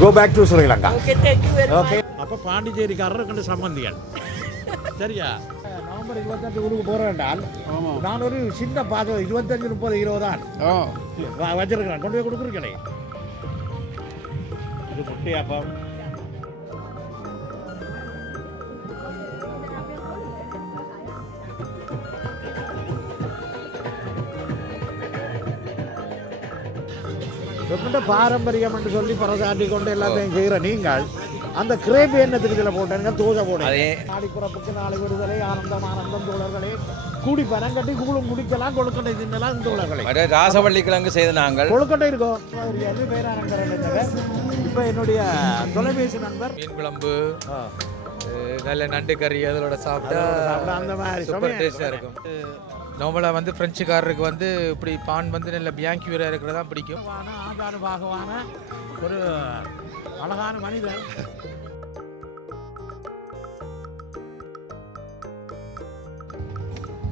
Go back very much. Okay அப்போ பாண்டிச்சேரிக்காரர் கண்டு சம்பந்திகள் சரியா? நவம்பர் இருபத்தெட்டு ஊருக்கு போகிறேன் என்றால் நான் ஒரு சின்ன பாத்திரம் இருபத்தஞ்சு முப்பது இருபது தான் வச்சிருக்கிறேன். கொண்டு போய் கொடுக்குறீங்களே? இது முட்டையாப்பம் எப்படின்ற பாரம்பரியம் என்று சொல்லி பரசாட்டி கொண்டு எல்லாத்தையும் செய்கிற நீங்கள் அந்த கிரேப் எண்ணத்துக்கு இதில் போட்டேங்க தோசை போடுங்க அதே. நாளை விடுதலை ஆனந்தம் ஆனந்தம் தோழர்களே. கூடி பனங்கட்டி கூழும் குடிக்கலாம் கொழுக்கட்டை தின்னலாம் தோழர்களே. ராசவள்ளி கிழங்கு செய்த நாங்கள். கொழுக்கட்டை இருக்கும் இப்போ என்னுடைய தொலைபேசி நண்பர். மீன் குழம்பு நல்ல நண்டு கறி அதோட சாப்பிட்டா அந்த மாதிரி சூப்பர் டேஸ்டாக இருக்கும். நார்மலாக வந்து ஃப்ரெஞ்சுக்காரருக்கு வந்து இப்படி பான் வந்து நல்ல பியாங்கி வீராக இருக்கிறதா பிடிக்கும். பாகவான ஆதார பாகவான ஒரு அழகான மனிதன்.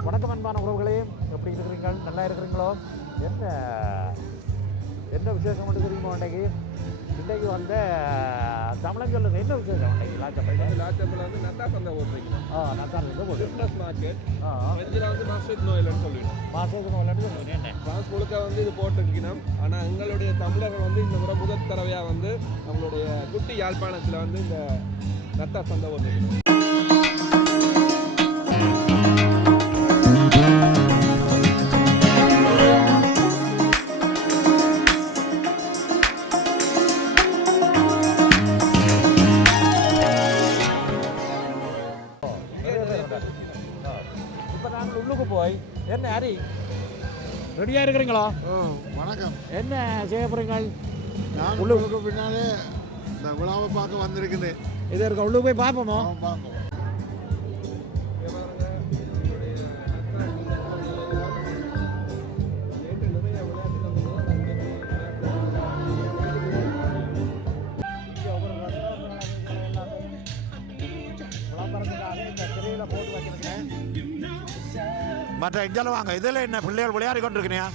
வணக்கம் அன்பான உறவுகளே எப்படி இருக்கிறீங்கள் நல்லா இருக்கிறீங்களோ? என்ன என்ன விசேஷம் மட்டும் தெரியுமா அன்றைக்கு இன்றைக்கு வந்து தமிழன் சொல்லுங்க என்ன விசேஷம் இன்றைக்கு லாச்சப்பள்ளி லாச்சப்பல் வந்து நட்டா சந்தை போட்டிருக்கீங்க ஆ நான் போகுது கிறிஸ்மஸ் மார்க்கெட் ஆ. இதில் வந்து மஸ்ஜித் நோயில்னு சொல்லிடும் மாசத்துக்கு விளையாட்டு சொல்லுங்க என்ன? பிரான்ஸ் முழுக்க வந்து இது போட்டிருக்கணும். ஆனால் எங்களுடைய தமிழர்கள் வந்து இந்த முறை முதல் தடவையாக வந்து நம்மளுடைய குட்டி யாழ்ப்பாணத்தில் வந்து இந்த நட்டா சந்தை போட்டிருக்கணும் போய். என்ன ஹரி? ரெடியாக இருக்கிறீங்களா? வணக்கம். என்ன செய்ய போகிறீங்க நான் உள்ள- உங்களுக்கு பின்னாலே இந்த விழாவை பார்க்க வந்திருக்கிறேன் இது இருக்க உள்ளுக்கு போய் பார்ப்போமோ? பார்ப்போம். மற்ற இஞ்சால வாங்க. இதில் என்ன பிள்ளைகள் விளையாடி கொண்டிருக்கிறீங்க?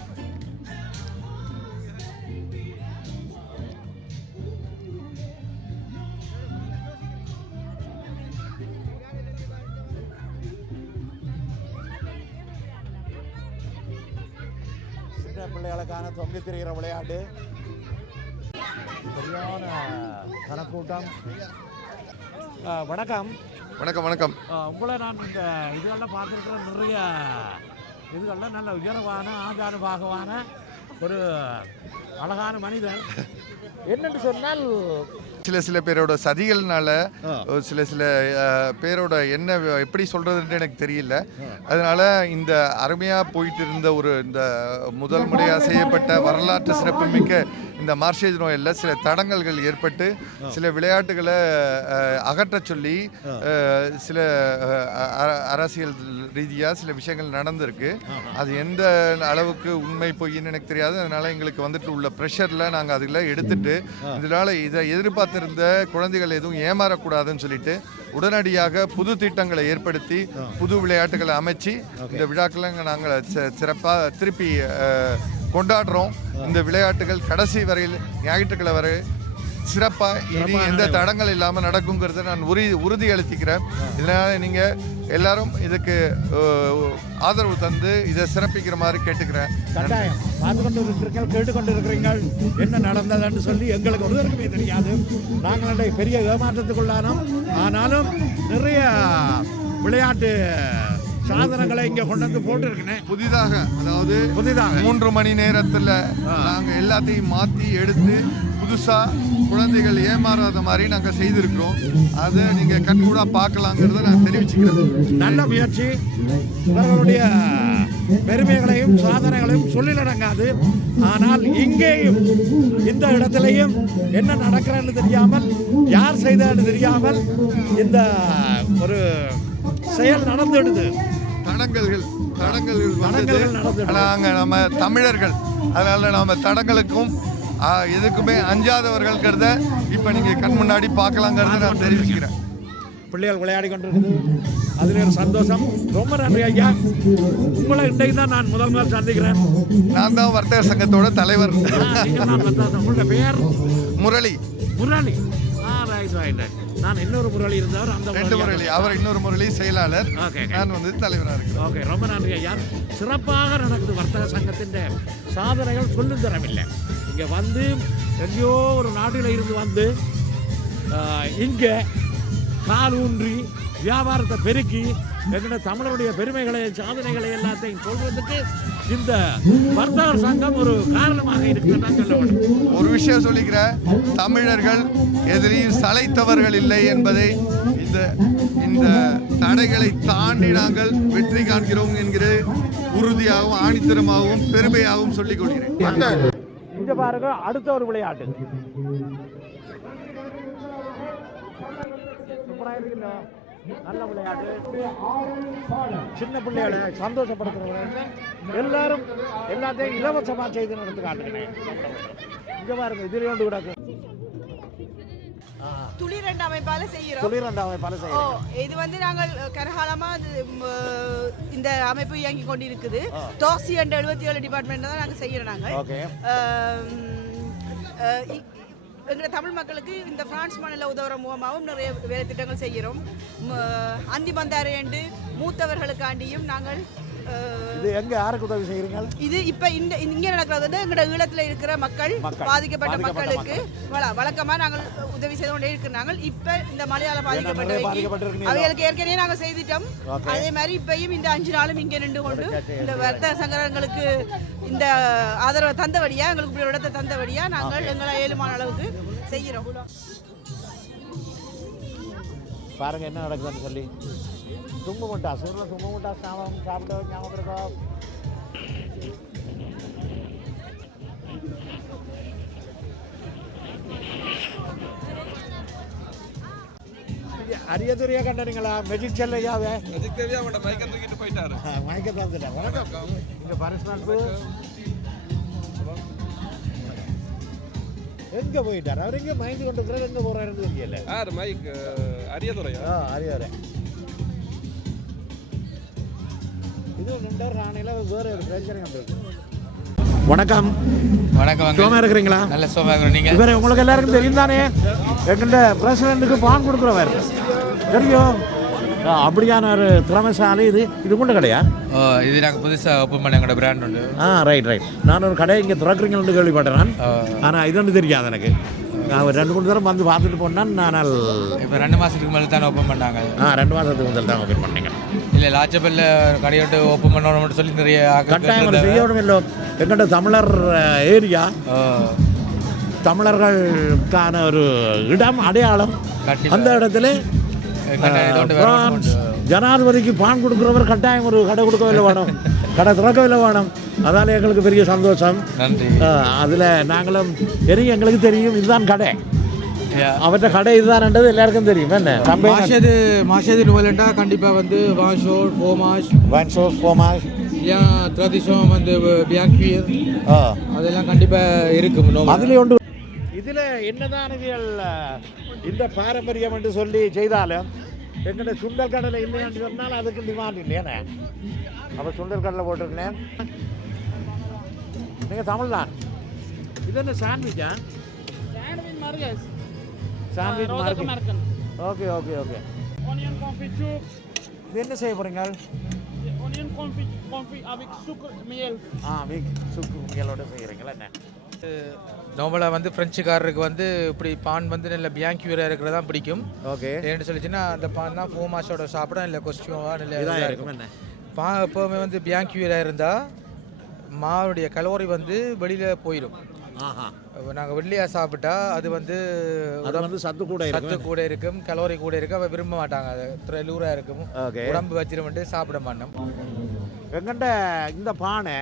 சின்ன பிள்ளைகளுக்கான தொங்கி திரிகிற விளையாட்டு. சரியான கணக்கூட்டம். வணக்கம். வணக்கம் வணக்கம். உங்களை நான் இந்த இதுகள்லாம் பார்த்துருக்கிற நிறைய இதுகள்லாம் நல்ல உயரமான ஆதாரபாகமான ஒரு அழகான மனிதன் என்னென்று சொன்னால் சில சில பேரோட சதிகள்னால சில சில பேரோட என்ன எப்படி சொல்றதுன்னு எனக்கு தெரியல. அதனால இந்த அருமையா போயிட்டு இருந்த ஒரு இந்த முதல் முறையா செய்யப்பட்ட வரலாற்று சிறப்புமிக்க இந்த மார்ஷேஜ் நோயில் சில தடங்கல்கள் ஏற்பட்டு சில விளையாட்டுகளை அஹ், அகற்றச் சொல்லி சில அரசியல் ரீதியாக சில விஷயங்கள் நடந்திருக்கு. அது எந்த அளவுக்கு உண்மை பொய்ன்னு எனக்கு தெரியாது. அதனால எங்களுக்கு வந்துட்டு உள்ள ப்ரெஷரில் நாங்கள் அதில் எடுத்துட்டு இதனால இதை எதிர்பார்த்திருந்த குழந்தைகள் எதுவும் ஏமாறக்கூடாதுன்னு சொல்லிட்டு உடனடியாக புது திட்டங்களை ஏற்படுத்தி புது விளையாட்டுகளை அமைச்சு இந்த விழாக்களை நாங்கள் சிறப்பாக திருப்பி கொண்டாடுறோம். இந்த விளையாட்டுகள் கடைசி வரையில் ஞாயிற்றுக்கிழமை வரை சிறப்பாக இனி எந்த தடங்கள் இல்லாமல் நடக்குங்கிறத நான் உறுதி உறுதி அளித்திக்கிறேன் இதனால் நீங்கள் எல்லாரும் இதுக்கு ஆதரவு தந்து இதை சிறப்பிக்கிற மாதிரி கேட்டுக்கிறேன். கட்டாயம். பார்த்து கொண்டு இருக்கிறீர்கள் கேட்டுக்கொண்டு இருக்கிறீர்கள் என்ன நடந்ததுன்னு சொல்லி எங்களுக்கு ஒருவருக்குமே தெரியாது. நாங்கள் பெரிய ஏமாற்றத்துக்குள்ளானோம். ஆனாலும் நிறைய விளையாட்டு சாதனங்களை இங்கே கொண்டு வந்து போட்டுருக்கேன். புதிதாக அதாவது புதிதாக. மூன்று மணி நேரத்தில் நாங்கள் எல்லாத்தையும் மாற்றி எடுத்து புதுசாக குழந்தைகள் ஏமாறாத மாதிரி நாங்கள் செய்திருக்கிறோம். அதை நீங்கள் கண்கூடா பார்க்கலாங்கிறத நான் தெரிவிச்சுக்கிறேன். நல்ல முயற்சி. இவர்களுடைய பெருமைகளையும் சாதனைகளையும் சொல்லிலடங்காது ஆனால் இங்கேயும் இந்த இடத்திலையும் என்ன நடக்கிறன்னு தெரியாமல் யார் செய்தன்னு தெரியாமல் இந்த ஒரு செயல் நடந்துடுது. தடங்கல்கள் தடங்கல்கள் வந்தது. நாங்கள் நம்ம தமிழர்கள் அதனால நம்ம தடங்களுக்கும் எதுக்குமே அஞ்சாதவர்கள்ங்கிறத இப்போ நீங்கள் கண் முன்னாடி பார்க்கலாங்கிறத நான் தெரிவிச்சுக்கிறேன். பிள்ளைகள் விளையாடி கொண்டிருக்குது. அதில் ஒரு சந்தோஷம். ரொம்ப நன்றி ஐயா. உங்களை இன்றைக்கு தான் நான் முதல் முதல் சந்திக்கிறேன். நான் தான் வர்த்தக சங்கத்தோட தலைவர். உங்களுடைய பெயர் முரளி. முரளி. ஆ ரைட் ரைட் ரைட் நான் இன்னொரு முரளி இருந்தவர் அந்த ரெண்டு முரளி. அவர் இன்னொரு முரளி செயலாளர். நான் வந்து தலைவராக இருக்கிறேன். ஓகே ரொம்ப நன்றி ஐயா சிறப்பாக நடக்குது வர்த்தக சங்கத்தின் சாதனைகள் சொல்லும் தரமில்லை இங்கே வந்து எங்கேயோ ஒரு நாட்டில் இருந்து வந்து இங்கே கால் ஊன்றி வியாபாரத்தை பெருக்கி எங்கட தமிழருடைய பெருமைகளை சாதனைகளை எல்லாத்தையும் சொல்வதற்கு இந்த வர்த்தக சங்கம் ஒரு காரணமாக இருக்குன்னு சொல்ல வேண்டும் ஒரு விஷயம் சொல்லிக்கிறேன். தமிழர்கள் எதிரியும் சளைத்தவர்கள் இல்லை என்பதை இந்த இந்த தடைகளை தாண்டி நாங்கள் வெற்றி காண்கிறோம் என்கிற உறுதியாகவும் ஆணித்தரமாகவும் பெருமையாகவும் சொல்லிக் கொள்கிறேன். இங்க பாருங்க அடுத்த ஒரு விளையாட்டு. சூப்பரா இருக்குல்ல? நல்ல விளையாட்டு. சின்ன பிள்ளைகளை சந்தோஷப்படுத்துறவங்க. எல்லாரும் எல்லாத்தையும் இலவசமா செய்து நடத்து காட்டுகிறேன். இங்க பாருங்க இதுல ஒன்று கிடக்கு. துளிரண்டு அமைப்பால இது வந்து நாங்கள் கரகாலமா இந்த அமைப்பு இயங்கி கொண்டு இருக்குது தோசி அண்ட் எழுபத்தி ஏழு டிபார்ட்மெண்ட் தான் நாங்கள் செய்கிறோம் நாங்கள். ஓகே. எங்களோட தமிழ் மக்களுக்கு இந்த பிரான்ஸ் மாநில உதவுற மூலமாகவும் நிறைய வேலை திட்டங்கள் செய்கிறோம். ம, அந்தி பந்தாரையண்டு மூத்தவர்களுக்காண்டியும் நாங்கள் இது எங்க யாருக்கு உதவி செய்யறீங்க இது இப்ப இந்த இங்க நடக்கிறது வந்து எங்களோட ஈழத்துல இருக்கிற மக்கள். பாதிக்கப்பட்ட மக்களுக்கு வழக்கமா நாங்கள் உதவி செய்து கொண்டே இருக்கிறாங்க. இப்ப இந்த நிறைய பாதிக்கப்பட்டவைக்கு. அவைகளுக்கு ஏற்கனவே நாங்க செய்துட்டோம். அதே மாதிரி இப்பயும் இந்த அஞ்சு நாளும் இங்க நின்று கொண்டு இந்த வர்த்தக சங்கரங்களுக்கு இந்த ஆதரவை தந்தபடியா எங்களுக்கு இப்படி இடத்தை தந்தபடியா நாங்கள் எங்களை ஏழுமான அளவுக்கு செய்கிறோம். பாருங்க என்ன நடக்குதுன்னு சொல்லி. தும்பு முட்டா சூரில் தும்பு முட்டா சாமம் சாப்பிட்டு ஞாபகம் இருக்கும் அரியதுரிய கண்டனீங்களா மெஜிக் செல்லையாவே அதுக்கு தேவையா அவனோட மைக்க தூக்கிட்டு போயிட்டாரு மயக்க தந்துட்டேன் வணக்கம் இங்க பரிசுநாட்டு எங்க போயிட்டார் அவர் எங்க மயங்கி கொண்டு இருக்கிறார் எங்க போறாருன்னு தெரியல யார் மைக் அரியதுரையா ஆ வணக்கம். வணக்கம் சோமா இருக்கிறீங்களா? நல்ல சோமாக நீங்கள் இவரை உங்களுக்கு எல்லாருக்கும் தெரியும் தானே எங்கள்கிட்ட பிரசிடண்ட்டுக்கு பான் கொடுக்குறவர். தெரியும். அப்படியான ஒரு திறமைசாலி இது. இது கொண்ட கடையா? ஓ இது நாங்கள் புதுசாக ஓப்பன் பண்ண எங்களோட பிராண்ட் உண்டு. ஆ ரைட் ரைட் நான் ஒரு கடை இங்கே திறக்கிறீங்கன்னு கேள்விப்பட்டேன் நான். ஆனால் இது ஒன்று தெரியாது எனக்கு. நான் ஒரு ரெண்டு மூணு தடவை வந்து பார்த்துட்டு போனேன் நான். இப்போ ரெண்டு மாதத்துக்கு மேலே தான் ஓப்பன் பண்ணாங்க? ஆ ரெண்டு மாதத்துக்கு முதல் தான் ஓப்பன் பண்ணீங்க. இல்லை லாச்சப்பல்ல கடையோட்டு ஓப்பன் பண்ணணும்னு சொல்லி நிறைய கட்டாயம். செய்யணும் இல்லை. எங்கள்கிட்ட தமிழர் ஏரியா. தமிழர்களுக்கான ஒரு இடம் அடையாளம். அந்த இடத்துல ஜனாதிபதிக்கு பான் கொடுக்குறவர் கட்டாயம் ஒரு கடை கொடுக்கவில்லை வேணும். கடை திறக்கவில்லை வேணும். அதால எங்களுக்கு பெரிய சந்தோஷம். நன்றி. அதில் நாங்களும் தெரியும் எங்களுக்கு தெரியும் இதுதான் கடை. அவற்றை கடை இதுதான்ன்றது எல்லாருக்கும் தெரியும். என்ன? மாஷது மாஷது நுவலண்டா கண்டிப்பாக வந்து வாஷோர் ஃபோமாஷ். வன்சோஸ் போமாஷ் ஏன் ட்ரெடிஷன் வந்து பியாக்வியர் அதெல்லாம் கண்டிப்பாக இருக்கும். அதில் ஒன்று இதில் என்னதான் இதுகள் இந்த பாரம்பரியம் என்று சொல்லி செய்தாலும் எங்கிட்ட சுண்டல் கடலை இல்லைன்னு சொன்னால் அதுக்கு டிமாண்ட் இல்லையானே அப்போ சுண்டல் கடலை போட்டிருக்கேன்? நீங்கள் தமிழ் தான் இது என்ன சாண்ட்விச்சா sandwich market okay okay okay. Onion confiture, இது என்ன செய்ய போகிறீங்க onion confit, confit avec sucre, miel. ஆ வீக் சுக்கு உங்களோட செய்கிறீங்களா என்ன? நோம்பலாக வந்து ஃப்ரெஞ்சுக்காரருக்கு வந்து இப்படி பான் வந்து நல்ல பியாங்க்யூராக இருக்கிறது தான் பிடிக்கும். ஓகே. ஏன்னு சொல்லிச்சுன்னா அந்த பான் தான் ஃபோமாஷோட சாப்பிடும் இல்லை கொஸ்டியூவா இல்லை இதாக இதா இருக்கும். என்ன பா எப்போவுமே வந்து பியாங்க்யூராக இருந்தால் மாவுடைய கலோரி வந்து வெளியில் போயிடும் நாங்கள் வெள்ளியாக சாப்பிட்டா அது வந்து அது வந்து சத்து கூட சத்து கூட இருக்கும் கலோரி கூட இருக்கும். அவ விரும்ப மாட்டாங்க அது. திரலூராக இருக்கும். உடம்பு வச்சிருமெண்டு சாப்பிட மாட்டோம். எங்கண்ட இந்த பானை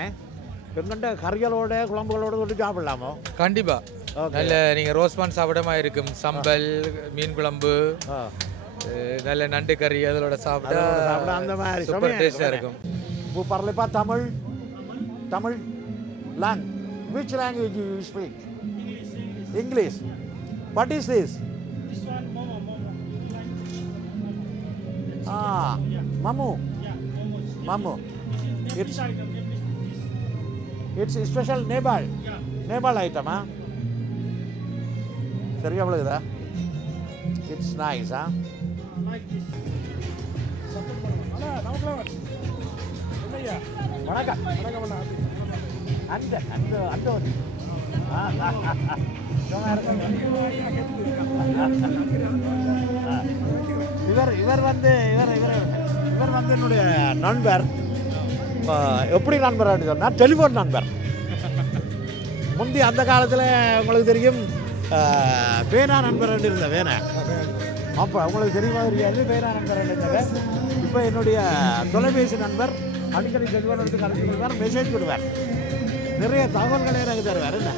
எங்கண்ட கறிகளோட குழம்புகளோட தொட்டு சாப்பிடலாமோ? கண்டிப்பா. ஓகே. நல்ல நீங்கள் ரோஸ்பான் சாப்பிடமா இருக்கும். சம்பல் மீன் குழம்பு நல்ல நண்டு கறி அதோட சாப்பிட்டா சாப்பிட அந்த மாதிரி சூப்பர் டேஸ்டாக இருக்கும். இருக்கும் Vous parlez pas Tamil? Tamil? Lang. Which language you speak? English. What is this? This one, momo, momo. Ah, mamu. Yeah, momo. Mamu. It's It's item, it's special Nepal. Yeah. Nepal item, huh? சரியா விழுகுதா it's nice ஆ வணக்கம் அந்த அந்த அந்த ஒரு ஆ, இவர் இவர் வந்து இவர் இவர் இவர் வந்து என்னுடைய நண்பர். எப்படி நண்பர் அப்படின்னு சொன்னால் டெலிஃபோன் நண்பர். முந்தி அந்த காலத்தில் உங்களுக்கு தெரியும் பேனா நண்பர் இருந்த வேணா அப்போ உங்களுக்கு தெரியுமா தெரியாது பேனா நண்பர் இருந்தவ இப்போ என்னுடைய தொலைபேசி நண்பர் அடிக்கடி செல்வனத்துக்கு அனுப்பி விடுவார் மெசேஜ் விடுவார். நிறைய தகவல்களை எனக்கு தருவார். என்ன?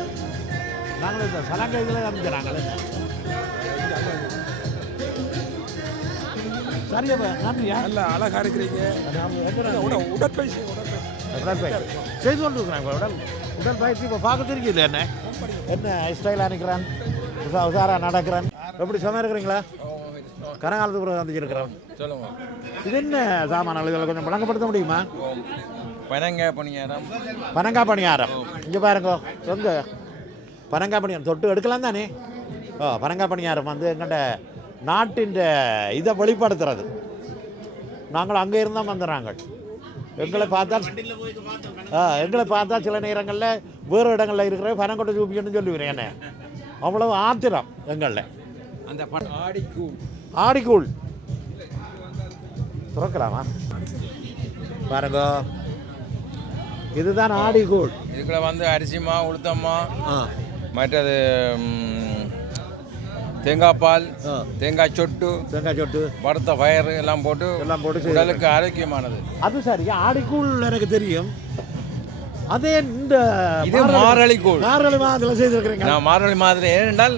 நாங்கள் இந்த சலங்கைகளை அமைக்கிறாங்களே சரியா நன்றியா நல்ல அழகா இருக்கிறீங்க. உட- உடற்பயிற்சி உடற்பயிற்சி. செய்து கொண்டு இருக்கிறேன் இப்போ உடல். உடற்பயிற்சி இப்போ பார்க்க தெரியல என்ன? என்ன ஸ்டைலாக நிற்கிறான் உஷா உஷாரா நடக்கிறான்? எப்படி சும்மா இருக்கிறீங்களா? கரகாலத்து பிறகு வந்துச்சிருக்கிறோம் சொல்லுங்க. இது என்ன சாமான கொஞ்சம் வழங்கப்படுத்த முடியுமா? பனங்க பணியாரம் பனங்காய் பணியாரம் இங்கே பாருங்க எங்க பனங்காய் பணியாரம் தொட்டு எடுக்கலாம் தானே? ஓ பனங்காய் பணியாரம் வந்து எங்கள்ட நாட்டின் இதை வெளிப்படுத்துறது. நாங்கள் அங்கே இருந்தால் வந்துடுறாங்க எங்களை பார்த்தா ஆ எங்களை பார்த்தா சில நேரங்களில் வேறு இடங்களில் இருக்கிற பணம் கொண்டு சூப்பிக்கணும்னு சொல்லுவேன் என்ன? அவ்வளவு ஆத்திரம் எங்களில் அந்த ஆடிக்கூழ். ஆடிக்கூழ். துறக்கலாமா? பாருங்க இதுதான் ஆடிக்கூழ் இதுக்குள்ள வந்து அரிசிமா உளுத்தம்மா மற்றது தேங்காய் பால். தேங்காய் சொட்டு தேங்காய் சொட்டு. வறுத்த பயிறு எல்லாம் போட்டு எல்லாம் போட்டு உடலுக்கு ஆரோக்கியமானது. அது சரி ஆடிக்கூழ் எனக்கு தெரியும். அதே இந்த இது மாரளி கூழ் மாரளி மாதத்தில் செய்திருக்கிறீங்க. நான் மார்கழி மாதிரி ஏனென்றால்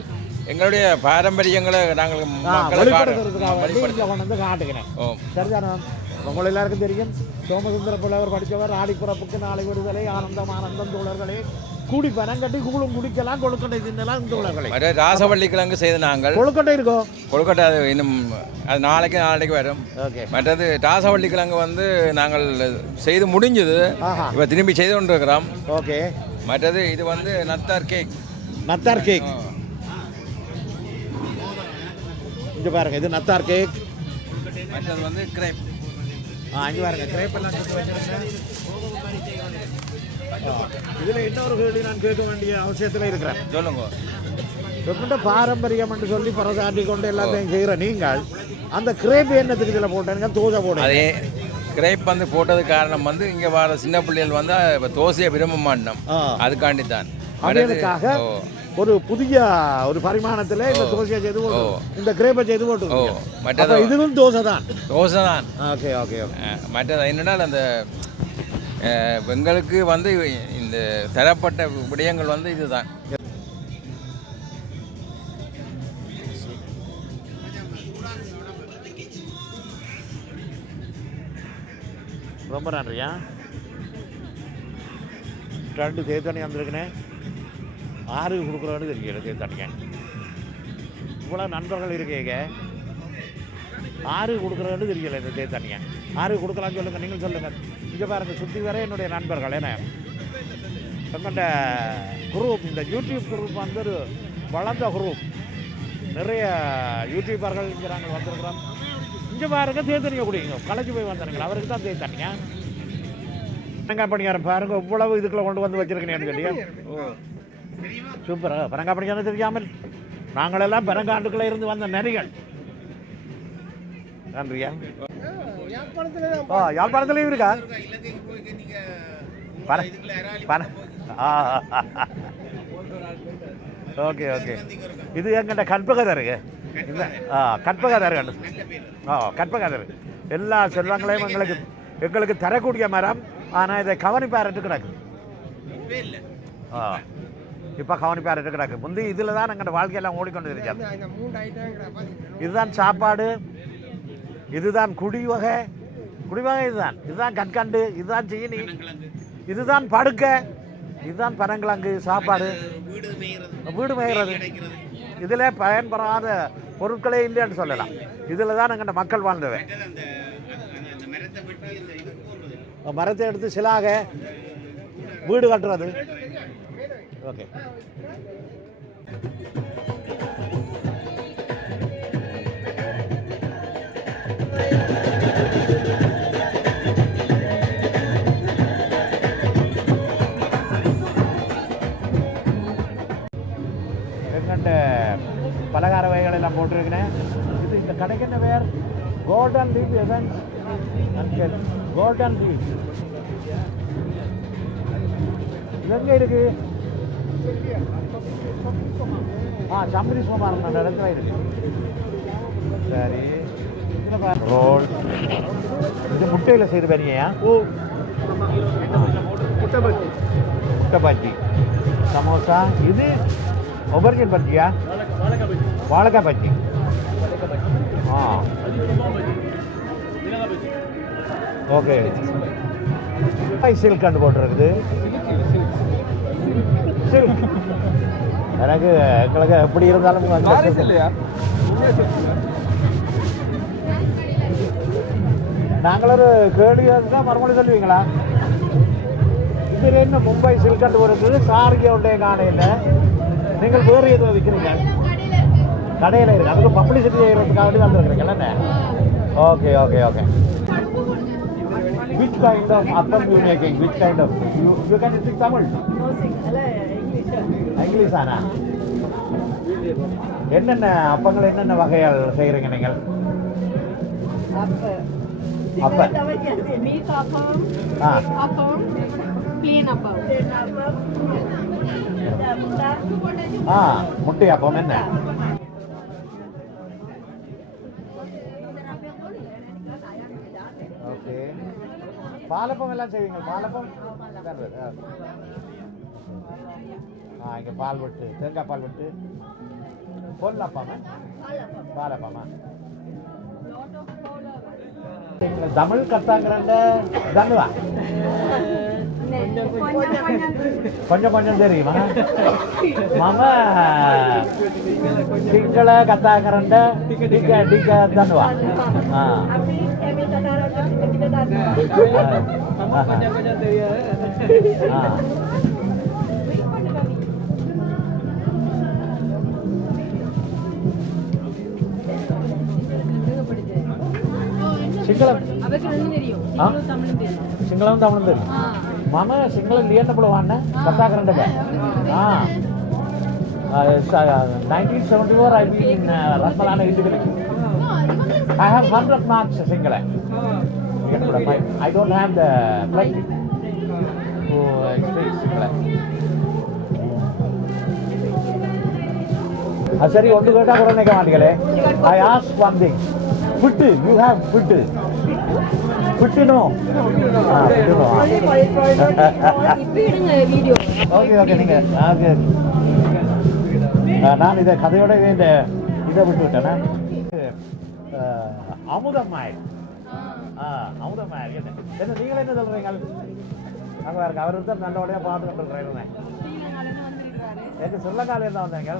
எங்களுடைய பாரம்பரியங்களை நாங்கள் மக்களை வெளிப்படுத்துறதுக்காக காட்டுகிறேன். சரிதானே? உங்கள் எல்லாருக்கும் தெரியும். சோமசுந்தர புலவர் படித்தவர் ஆடிப்புறப்புக்கு நாளை விடுதலை ஆனந்தம் ஆனந்தம் தோழர்களே. கூடி பணம் கட்டி கூழும் குடிக்கலாம் கொழுக்கட்டை தின்னலாம் தோழர்களே ராசவள்ளி கிழங்கு செய்த நாங்கள். கொழுக்கட்டை இருக்கும் கொழுக்கட்டை அது இன்னும் அது நாளைக்கு நாளைக்கு வரும். ஓகே. மற்றது ராசவள்ளி கிழங்கு வந்து நாங்கள் செய்து முடிஞ்சது. இப்போ திரும்பி செய்து கொண்டிருக்கிறோம். ஓகே. மற்றது இது வந்து நத்தார் கேக் நத்தார் கேக் இங்க பாருங்க இது நத்தார் கேக் மற்றது வந்து கிரேப் ஆ இங்க பாருங்க. கிரேப் எல்லாம் சுட்டு வச்சிருக்கேன் ஆ, இதுல இன்னொரு கேள்வி நான் கேட்க வேண்டிய அவசியத்துல இருக்கிறேன். சொல்லுங்க. எப்படின்ற பாரம்பரியம் என்று சொல்லி பரசாட்டி கொண்டு எல்லாத்தையும் செய்கிற நீங்கள் அந்த கிரேப் என்னத்துக்கு இதில் போட்டேங்க தோசை அதே கிரேப் வந்து போட்டது காரணம் வந்து இங்கே வர சின்ன பிள்ளைகள் வந்து தோசையை விரும்ப மாட்டோம். அதுக்காண்டி தான். ஓ. ஒரு புதிய ஒரு பரிமாணத்தில் இந்த தோசையை செய்து போட்டு. இந்த கிரேப்பை செய்து போட்டு மற்றது இதுவும் தோசை தான் தோசை தான் ஓகே. ஓகே மற்றது என்னென்னால் அந்த எங்களுக்கு வந்து இந்த தரப்பட்ட விடயங்கள் வந்து இதுதான். ரொம்ப நன்றியா? ரெண்டு தேத்தண்ணி வந்திருக்குனே. ஆறு கொடுக்குறோன்னு தெரியல தேத்தண்ணிங்க இவ்வளோ நண்பர்கள் இருக்கீங்க. ஆறு கொடுக்குறோன்னு தெரியல இந்த தேத்தண்ணிங்க ஆறு கொடுக்கலாம்னு சொல்லுங்க நீங்கள் சொல்லுங்க. இங்கே பாருங்க சுற்றி வர என்னுடைய நண்பர்கள் என்ன? எங்கள்கிட்ட குரூப் இந்த யூடியூப் குரூப் வந்து ஒரு வளர்ந்த குரூப் நிறைய யூடியூபர்கள் இங்கே நாங்கள் வந்திருக்கிறோம். இங்கே பாருங்க தேத்தனியை குடிங்க களைச்சி போய் வந்தானுங்களா அவருக்கு தான் தேத்தனியா பனங்காய் பணியாரம் பாருங்க இவ்வளவு இதுக்குள்ள கொண்டு வந்து வச்சிருக்கேன்னு சொல்லியா. சூப்பரா பனங்காய் பணியாரம் தெரியாமல் நாங்களெல்லாம் பனங்காண்டுக்குள்ள இருந்து வந்த நரிகள். நன்றியா? ஆ யாழ்ப்பாணத்துலேயும் இருக்கா? பன ஆ ஓகே ஓகே. இது எங்கிட்ட கற்பகதருக்கு இந்த ஆ கற்பகதர் ஆ கற்பகதர். எல்லா செல்வங்களையும் எங்களுக்கு எங்களுக்கு தரக்கூடிய மரம். ஆனால் இதை கவனிப்பாரட்டு கிடக்கு ஆ. இப்போ கவனிப்பாரட்டு கிடக்கு முந்தி இதில் தான் எங்களோட வாழ்க்கையெல்லாம் ஓடிக்கொண்டு இருக்காது இதுதான் சாப்பாடு இதுதான் குடிவகை குடிவகை இதுதான் இதுதான் கற்கண்டு இதுதான் சீனி இதுதான் படுக்க இதுதான் பனங்கிழங்கு சாப்பாடு வீடு மேய்கிறது இதில் பயன்படாத பொருட்களே இல்லைன்னு சொல்லலாம் இதில் தான் எங்கள் மக்கள் வாழ்ந்தவை மரத்தை எடுத்து சிலாக வீடு கட்டுறது ஓகே பலகார வகைகள் எல்லாம் போட்டிருக்கிறேன். இது இந்த கடைக்கு என்ன பேர் golden leaf essence golden leaf எங்கே இருக்குது ஆ சம்பரி சோமாரம் அந்த இடத்துல இருக்கு. சரி. ரோல். இது முட்டையில் செய்து பண்ணியா ஓ. முட்டை பஜ்ஜி. சமோசா. இது ஒபர்ஜின் பஜ்ஜியா? வாழைக்காய் பஜ்ஜி. ஆ. ஓகே. சில்க் கண்டு போட்டிருக்குது சில்க் எனக்கு எங்களுக்கு எப்படி இருந்தாலும் இல்லையா? நாங்களொரு கேள்வி தான் மறுமொழி சொல்லுவீங்களா? இது என்ன மும்பை சில்கண்ட் வருது சாரிக்கு உடைய காணையில் நீங்கள் வேறு எதுவும் விற்கிறீங்க? கடையில் இருக்கு அதுக்கு பப்ளிசிட்டி செய்யறதுக்காக வேண்டி வந்துருக்குறீங்க என்ன okay okay okay. Which kind of appam you making? Which kind of? You, you can speak Tamil? English என்னென்ன அப்பங்கள் என்னென்ன வகைகள் செய்கிறீங்க நீங்கள்? அப்ப அப்பம் ஆ. அப்பம் க்ளீன் அப்பம். ஆ முட்டை அப்பம் என்ன? ஓகே. பாலப்பம் எல்லாம் செய்வீங்க பாலப்பம்? தர்றது, ஆ. இங்கே பால் விட்டு தேங்காய் பால் விட்டு. பொல்லப்பமா பாலப்பாமா தமிழ் கத்தாங்கிறண்ட தன்னுவா கொஞ்சம் கொஞ்சம் தெரியுமா? மம சிங்கள கத்தாங்கிறண்ட டிக்க டிக்க தன்னுவா ஆ. സിംഗളം സിംഗളം തമിഴും തരും മമ സിംഗളം ലിയേണ്ടപ്പോൾ വാണ് കത്താക്കറിൻ്റെ ആ nineteen seventy four I B in Ratmalana ഇൻഡിവിലേക്ക് I have 100 marks single. I don't have the flight to explain single. ಸರಿ ಒಂದು ಗಂಟೆ ಕೂಡ ನೆಗೆ ಮಾಡಿಗಲೇ ಐ ಆಸ್ ಒನ್ ಥಿಂಗ್ விட்டு யூ ஹேவ் இடுங்க வீடியோ ஓகே ஓகே நீங்க ஓகே நான் இதை கதையோட இந்த இதை விட்டு விட்டேன்னா அமுதமாய் அமுதமாய் என்ன? என்ன நீங்களே என்ன சொல்றீங்க? அங்கே பாருங்க அவர் தான் நல்லபடியாக பார்த்து கொண்டிருக்கிறேன் எங்க சொல்லக்கால இருந்தா வந்தீங்க?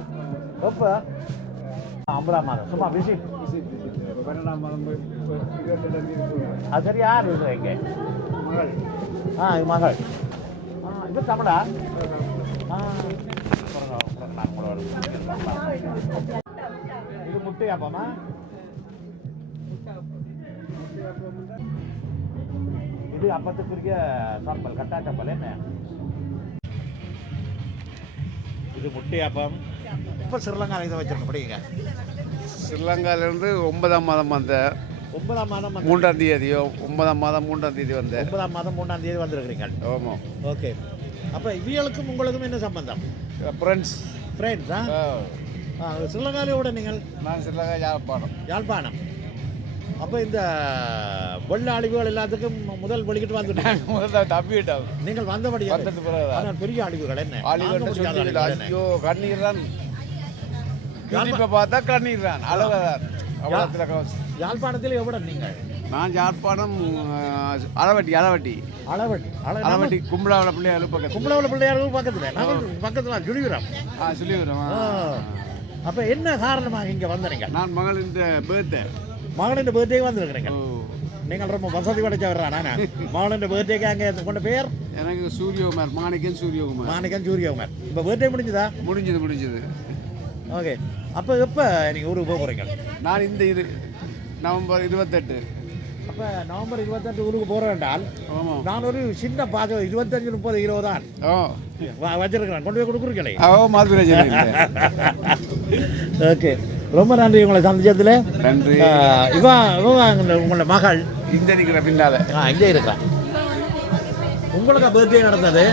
எப்போ? ஐம்பதாம் மாதம் சும்மா விசிட் அது சரி யார் இது இங்க ஆ இது மகள் ஆ இது தமிழா ஆ பிறகு- பிறகு நான் உங்களோட இது முட்டையாப்பமா இது அப்பத்துக்குரிய சாம்பல் இப்போ ஸ்ரீலங்கா இதை வச்சிருக்க படிங்க ஸ்ரீலங்காவிலேருந்து ஒன்பதாம் மாதம் வந்த ஒன்பதாம் மாதம் வந்து- மூன்றாம் தேதியோ ஒன்பதாம் மாதம் மூன்றாம் தேதி வந்தேன் ஒன்பதாம் மாதம் மூணாம் தேதி வந்திருக்கிறீங்க. ஆமாம் ஓகே. அப்போ இவியலுக்கும் உங்களுக்கும் என்ன சம்பந்தம்? ஃப்ரெண்ட்ஸ் ஃப்ரெண்ட்ஸா ஸ்ரீலங்காவிலோட நீங்கள்? நான் ஸ்ரீலங்கா யாழ்ப்பாணம். யாழ்ப்பாணம். அப்போ இந்த வெள்ள அழிவுகள் எல்லாத்துக்கும் முதல் வெளிக்கிட்டு வந்துட்டாங்க. முதல்ல தப்பிட்டோம் நீங்கள் வந்தபடி வந்தது பிறகுதான். ஆனால் பெரிய அழிவுகள் என்ன? அழிவுகள் என்ன? ஐயோ கண்ணீர் தான் யூடியூப்பை பார்த்தா கண்ணீர் தான். அழகதான். கவசம். யாழ்ப்பாணத்தில் எவ்வளோ நீங்கள் நான் யாழ்ப்பாணம் அளவட்டி அளவட்டி அளவட்டி அளவட்டி கும்பலாவள பிள்ளையாரு பக்கத்தில். கும்பலவள பிள்ளையார்கள் பக்கத்தில். பக்கத்தில் ஜுடிவிரம் ஆ சொல்லிவிடுறோம் அப்போ என்ன காரணமாக இங்கே வந்தீங்க நான் மகளின் பேர்த்தை மகனின் பர்த்டேக்கு வந்திருக்கிறீங்க. நீங்கள் ரொம்ப வசதி படைச்சவரா நான். மகனின் பர்த்டேக்கு அங்கே கொண்ட பேர்? எனக்கு சூரியகுமார் மாணிக்கன் சூரியகுமார். மாணிக்கம் சூரியகுமார். இப்போ பர்த்டே முடிஞ்சுதா? முடிஞ்சது முடிஞ்சது. ஓகே. அப்போ எப்போ நீங்கள் ஊருக்கு போக போகிறீங்க நான் இந்த இது நவம்பர் இருபத்தெட்டு. அப்போ நவம்பர் இருபத்தெட்டு ஊருக்கு போகிற வேண்டால் ஆமாம் நான் ஒரு சின்ன பாஜகம் இருபத்தஞ்சு முப்பது கிலோ தான் ஓ. வ- வச்சிருக்கிறேன். கொண்டு போய் கொடுக்குறீங்களே? ஓ மாதிரி ஓகே. ரொம்ப நன்றி உங்களை சந்திச்சதுல. நன்றி. இவன் இவன் உங்களோட மகள். இந்த நிற்கிற பின்னால. ஆ இங்கே இருக்கிறான் உங்களுக்கு பர்த்டே நடந்தது?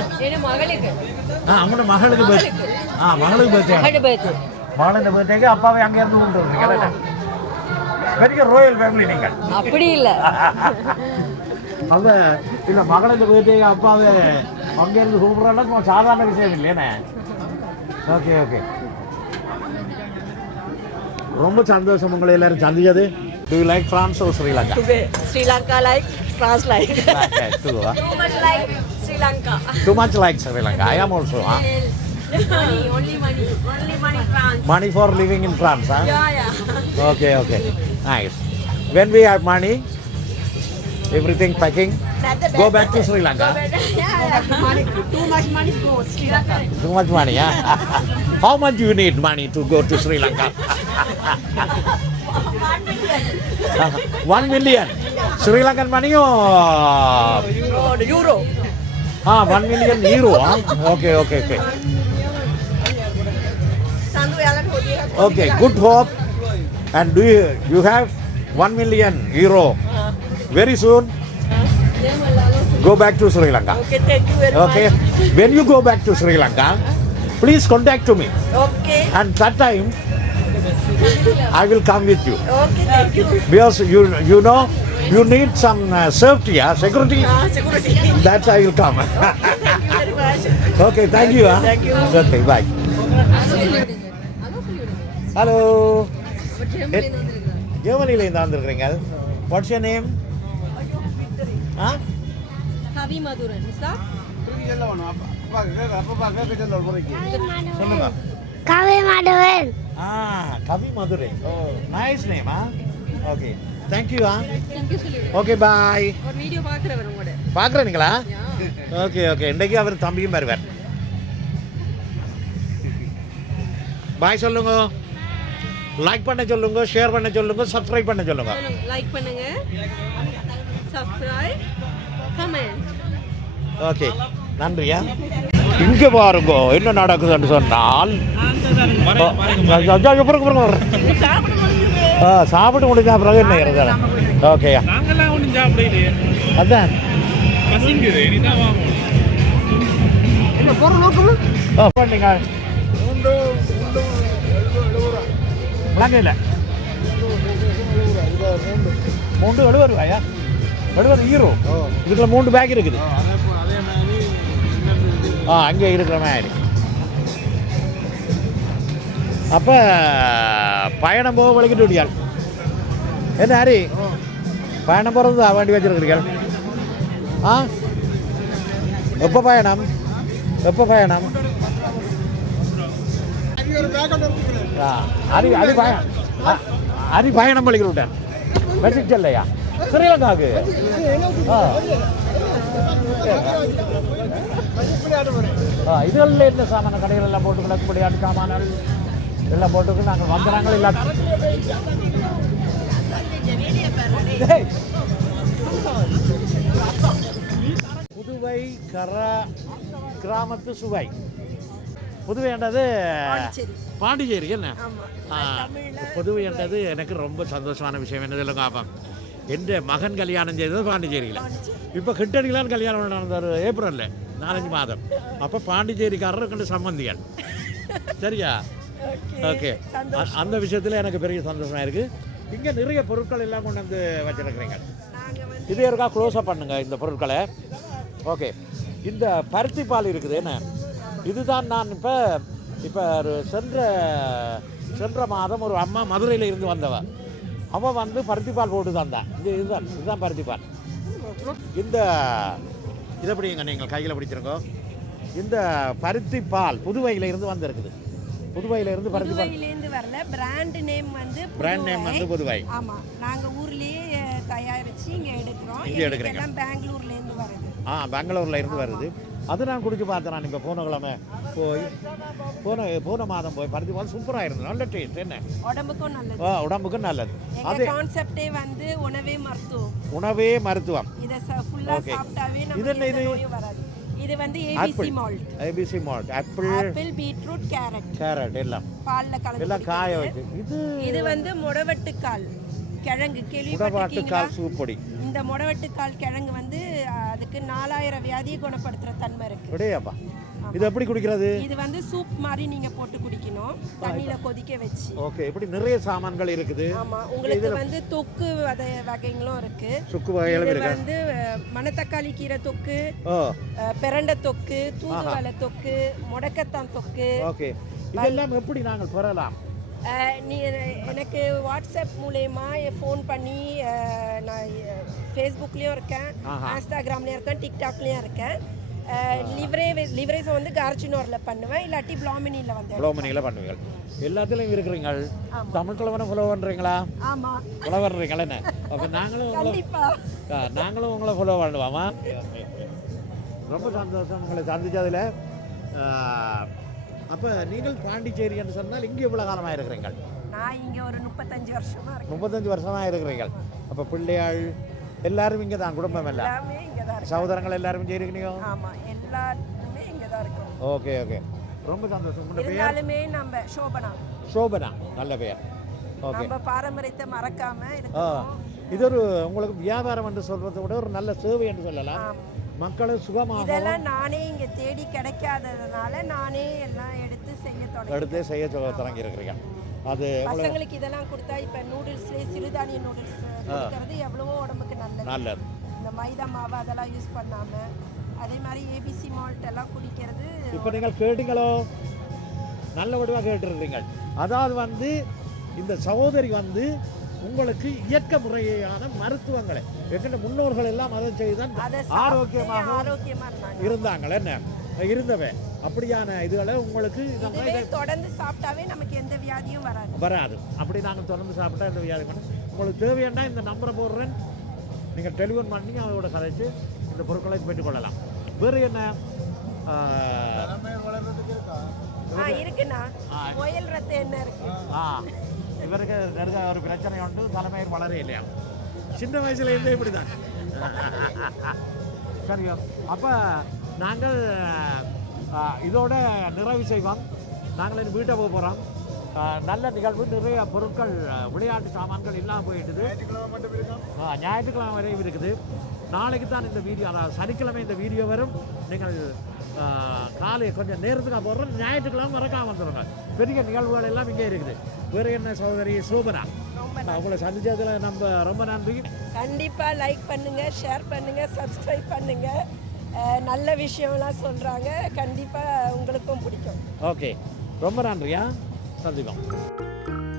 ஆ உங்களோட மகளுக்கு birthday. ஆ மகளுக்கு பர்த்டே மகளின் பர்த்டேக்கு அப்பாவை அங்கே இருந்து கொண்டு வந்தீங்க பெரிய ரோயல் ஃபேமிலி நீங்கள் அப்படி இல்ல. அந்த இல்லை மகளின் பர்த்டேக்கு அப்பாவை அங்கே இருந்து கூப்பிட்றோன்னா சாதாரண விஷயம் இல்லையானே ஓகே ஓகே ரொம்ப சந்தோஷம் உங்களை எல்லாரும் சந்திச்சது. Do you like France or Sri Lanka Sri Lanka like, France like. Too Too much like Sri Lanka. Too much like Sri Lanka I am also ah money, only money, only money France. money for living in France, huh? Yeah, yeah. Okay, okay. Nice. When we have money, everything packing, go back to Sri Lanka. yeah, yeah. money, too much money go Sri Lanka. Too much money, huh? How much you need money to go to Sri Lanka? One million. Sri Lankan money or Oh, the euro. ah one million euro? Huh? Okay, okay, okay. Okay, good hope. And do you you have one million euro very soon? Go back to Sri Lanka. Okay, thank you very Okay. When you go back to Sri Lanka, please contact to me. Okay, And that time, I will come with you okay, thank you. because you you know you need some uh, safety, uh, security. Ah, security. That's I will come. thank you very much. okay, thank you. Huh? Thank you. Okay, bye. Hello. ஜெர்மனிலேருந்து வந்திருக்கிறீங்க. What's your name ஆ? Kavi Maduran. Stop. சொல்லுங்க. கவி மாடவன் ஆ Kavi Madurai nice name ஆ? Okay thank you you சொல்லிவிடு. Okay bye ஒரு video பார்க்குறவர் உங்களோட. பார்க்குறீங்களா? ஓகே ஓகே இன்றைக்கு அவர் தம்பியும் வருவார். பாய் சொல்லுங்க. லைக் பண்ண சொல்லுங்க ஷேர் பண்ண சொல்லுங்க சப்ஸ்கிரைப் பண்ண சொல்லுங்க. லைக் பண்ணுங்க. சப்ஸ்கிரைப் கமெண்ட் ஓகே நன்றியா? இங்க பாருங்க என்ன நடக்குதுன்னு சொன்னால். சாப்பிட்டு முடிஞ்சா பிறகு என்ன இருந்தாலும் ஓகேயா அதான். பண்ணீங்க. விளங்கல மூன்று எழுபது ரூபாயா எழுபது ஹீரோ இதுக்குள்ள மூன்று பேக் இருக்குது ஆ அங்கே இருக்கிற மாதிரி அப்போ பயணம் போக வலிக்கிட்டு விடியால் என்ன ஹரி பயணம் போகிறது வண்டி வச்சிருக்கிறீர்கள் ஆ எப்போ பயணம் எப்போ பயணம் ஆ, அது அது ஆ, அது பயணம் விட்டேன் மெட்ரிக் இல்லையா? ஸ்ரீலங்காவுக்கு. ஆ. இதுகளில் என்ன சாமான கடைகள் எல்லாம் போட்டு கிடக்கு விளையாட்டு சாமான்கள் எல்லாம் போட்டுக்கு நாங்கள் வந்துடுறாங்க இல்லை. புதுவை கரா கிராமத்து சுவை. புதுவை என்றது பாண்டிச்சேரி. என்ன? ஆ, புதுவை என்றது எனக்கு ரொம்ப சந்தோஷமான விஷயம். இல்லை காப்பம் என் மகன் கல்யாணம் செய்தது பாண்டிச்சேரியில். இப்போ கிட்டடிலாம் கல்யாணம் நடந்தார் ஏப்ரலில் நாலஞ்சு மாதம். அப்போ பாண்டிச்சேரிக்காரர் ரெண்டு சம்பந்திகள். சரியா? ஓகே. அந்த விஷயத்தில் எனக்கு பெரிய சந்தோஷமாக இருக்குது இங்கே நிறைய பொருட்கள் எல்லாம் கொண்டு வந்து வச்சிருக்கிறீங்க. இதே இருக்கா க்ளோஸ்அப் பண்ணுங்க இந்த பொருட்களை? ஓகே. இந்த பருத்தி பால் இருக்குது என்ன? இதுதான் நான் இப்போ இப்போ ஒரு சென்ற சென்ற மாதம் ஒரு அம்மா மதுரையில் இருந்து வந்தவ. அவன் வந்து பருத்தி பால் போட்டு தந்தான் இது இதுதான் இதுதான் பருத்தி பால் இந்த இதை பிடிங்க நீங்கள் கையில் பிடிச்சிருக்கோ இந்த பருத்தி பால் புதுவையில இருந்து வந்திருக்குது. புதுவையில இருந்து பருத்தி பால் புதுவையிலேருந்து வரல. பிராண்ட் நேம் வந்து பிராண்ட் நேம் வந்து புதுவை. ஆமா. நாங்க ஊர்லயே தயாரிச்சு இங்க எடுக்கிறோம். இங்க எடுக்கிறீங்க. எல்லாம் பெங்களூர்ல இருந்து வருது ஆ பெங்களூர்ல இருந்து வருது. அது நான் குடிச்சு பார்த்தேன் நான். இப்போ போன கிழமை போய் போன போன மாதம் போய் பருத்தி பால் சூப்பராக இருந்தது நல்ல டேஸ்ட் என்ன? உடம்புக்கும் நல்லது. ஆ, உடம்புக்கும் நல்லது. அது கான்செப்டே வந்து உணவே மருத்துவம். உணவே மருத்துவம். இத ஃபுல்லா Okay. சாப்பிட்டாவே இது என்ன இது? இது வந்து ABC malt ABC malt apple apple beetroot carrot carrot எல்லாம். பால்ல கலந்து எல்லாம் காய. வச்சு. இது இது வந்து முடவட்டுக்கால். கிழங்கு. கேள்விப்பட்டிருக்கீங்களா? சூப்பொடி. இந்த முடவட்டுக்கால் கிழங்கு வந்து அதுக்கு நாலாயிரம் வியாதியை குணப்படுத்துற தன்மை இருக்கு. விடையாப்பா இது எப்படி குடிக்கிறது? இது வந்து சூப் மாதிரி நீங்க போட்டு குடிக்கணும். தண்ணியில கொதிக்க வச்சு. ஓகே இப்படி நிறைய சாமான்கள் இருக்குது. ஆமா உங்களுக்கு வந்து தொக்கு வகை வகைகளும் இருக்கு. சுக்கு வகைகளும் இருக்கு? வந்து மணத்தக்காளி கீரை தொக்கு பிரண்டை தொக்கு தூதுவளை தொக்கு முடக்கத்தான் தொக்கு. ஓகே. இதெல்லாம் எப்படி நாங்கள் பெறலாம்? நீ எனக்கு வாட்ஸ்அப் மூலயமா ஃபோன் பண்ணி நான் ஃபேஸ்புக்லேயும் இருக்கேன். இன்ஸ்டாகிராம்லேயும் இருக்கேன் டிக்டாக்லேயும் இருக்கேன். லிவரே லிவரேஸ் வந்து கார்ச்சினோரில் பண்ணுவேன் இல்லாட்டி பிளாமினியில் வந்து புலோமணியில் பண்ணுவீங்க. எல்லாத்துலேயும் இருக்கிறீங்க. தமிழ் கிழவனை ஃபாலோ பண்ணுறீங்களா ஆமாம் ஃபாலோ பண்ணுறீங்களா என்ன? அப்போ நாங்களும் உங்களை கண்டிப்பா. ஆ, நாங்களும் உங்களை ஃபாலோ பண்ணுவோமா ரொம்ப சந்தோஷம் உங்களை சந்திச்சதில். அப்போ நீங்கள் பாண்டிச்சேரி என்று சொன்னால் இங்கே இவ்வளோ காலமாக இருக்கிறீங்க நான் இங்கே ஒரு முப்பத்தஞ்சு வருஷமா இருக்கேன். முப்பத்தஞ்சு வருஷமாக இருக்கிறீங்க அப்போ பிள்ளையாள் எல்லாரும் இங்கே தான் குடும்பம் எல்லாம். சகோதரங்கள் எல்லாரும் இங்கே இருக்கிறீங்க ஆமாம் எல்லாருமே இங்கே தான் இருக்கோம். Okay okay. ரொம்ப சந்தோஷம். இருந்தாலுமே நம்ம சோபனா சோபனா நல்ல பெயர். ஓகே. நம்ம பாரம்பரியத்தை மறக்காம இது ஒரு உங்களுக்கு வியாபாரம் என்று சொல்றதை விட ஒரு நல்ல சேவை என்று சொல்லலாம். மக்களும் சுகமாக இதெல்லாம் நானே இங்க தேடி கிடைக்காததுனால நானே எல்லாம் எடுத்து செய்ய தொடங்கி எடுத்து செய்ய தொடங்கி இருக்கிறீங்க அது பசங்களுக்கு இதெல்லாம் கொடுத்தா இப்ப நூடுல்ஸ்லேயே சிறுதானிய நூடுல்ஸ் கொடுக்கறது எவ்வளவோ உடம்புக்கு நல்லது. நல்லது. இந்த மைதா மாவு அதெல்லாம் யூஸ் பண்ணாம அதே மாதிரி ஏபிசி மால்ட் எல்லாம் குடிக்கிறது இப்போ நீங்கள் கேட்டீங்களோ? நல்ல வடிவாக கேட்டிருக்கிறீங்க. அதாவது வந்து இந்த சகோதரி வந்து உங்களுக்கு இயற்கை முறையான மருத்துவங்களை. எங்கிட்ட முன்னோர்கள் எல்லாம் அதை செய்துதான் அதை ஆரோக்கியமாக இருந்தாங்களே என்ன? இருந்தவன் அப்படியான இதுகளை உங்களுக்கு தொடர்ந்து சாப்பிட்டாவே நமக்கு எந்த வியாதியும் வராது. வராது. அப்படி நாங்கள் தொடர்ந்து சாப்பிட்டா இந்த வியாதி உங்களுக்கு தேவையாண்டா இந்த நம்பரை போடுறேன். நீங்கள் டெலிஃபோன் பண்ணி அவரோட கதைச்சு இந்த பொருட்களை பெற்றுக்கொள்ளலாம். வேறு என்ன? இருக்குண்ணா. முயல் ரத்தம் என்ன இருக்கு? இவருக்கு நெருங்க ஒரு பிரச்சனை உண்டு தலைமையில் வளர இல்லையா? சின்ன வயசுல இருந்தே இப்படி தான் சரியோ அப்போ நாங்கள் இதோட நிறைவு செய்வோம். நாங்கள் வீட்டை போக போகிறோம் நல்ல நிகழ்வு. நிறைய பொருட்கள் விளையாட்டு சாமான்கள் எல்லாம் போயிட்டுது. ஞாயிற்றுக்கிழமை வரையும் இருக்குது. நாளைக்கு தான் இந்த வீடியோ அதாவது சனிக்கிழமை இந்த வீடியோ வரும். நீங்கள் காலை கொஞ்சம் நேரத்துக்கு போடுறோம் ஞாயிற்றுக்கிழமை மறக்காம வந்துடுங்க பெரிய நிகழ்வுகள் எல்லாம் இங்கே இருக்குது. வேறு என்ன சகோதரி? சோபனா. ரொம்ப உங்களை சந்திச்சதுல நம்ம ரொம்ப நன்றி. கண்டிப்பா லைக் பண்ணுங்க ஷேர் பண்ணுங்க சப்ஸ்கிரைப் பண்ணுங்க. அஹ் நல்ல விஷயம்லாம் சொல்றாங்க. கண்டிப்பா உங்களுக்கும் பிடிக்கும். ஓகே ரொம்ப நன்றியா? 30秒。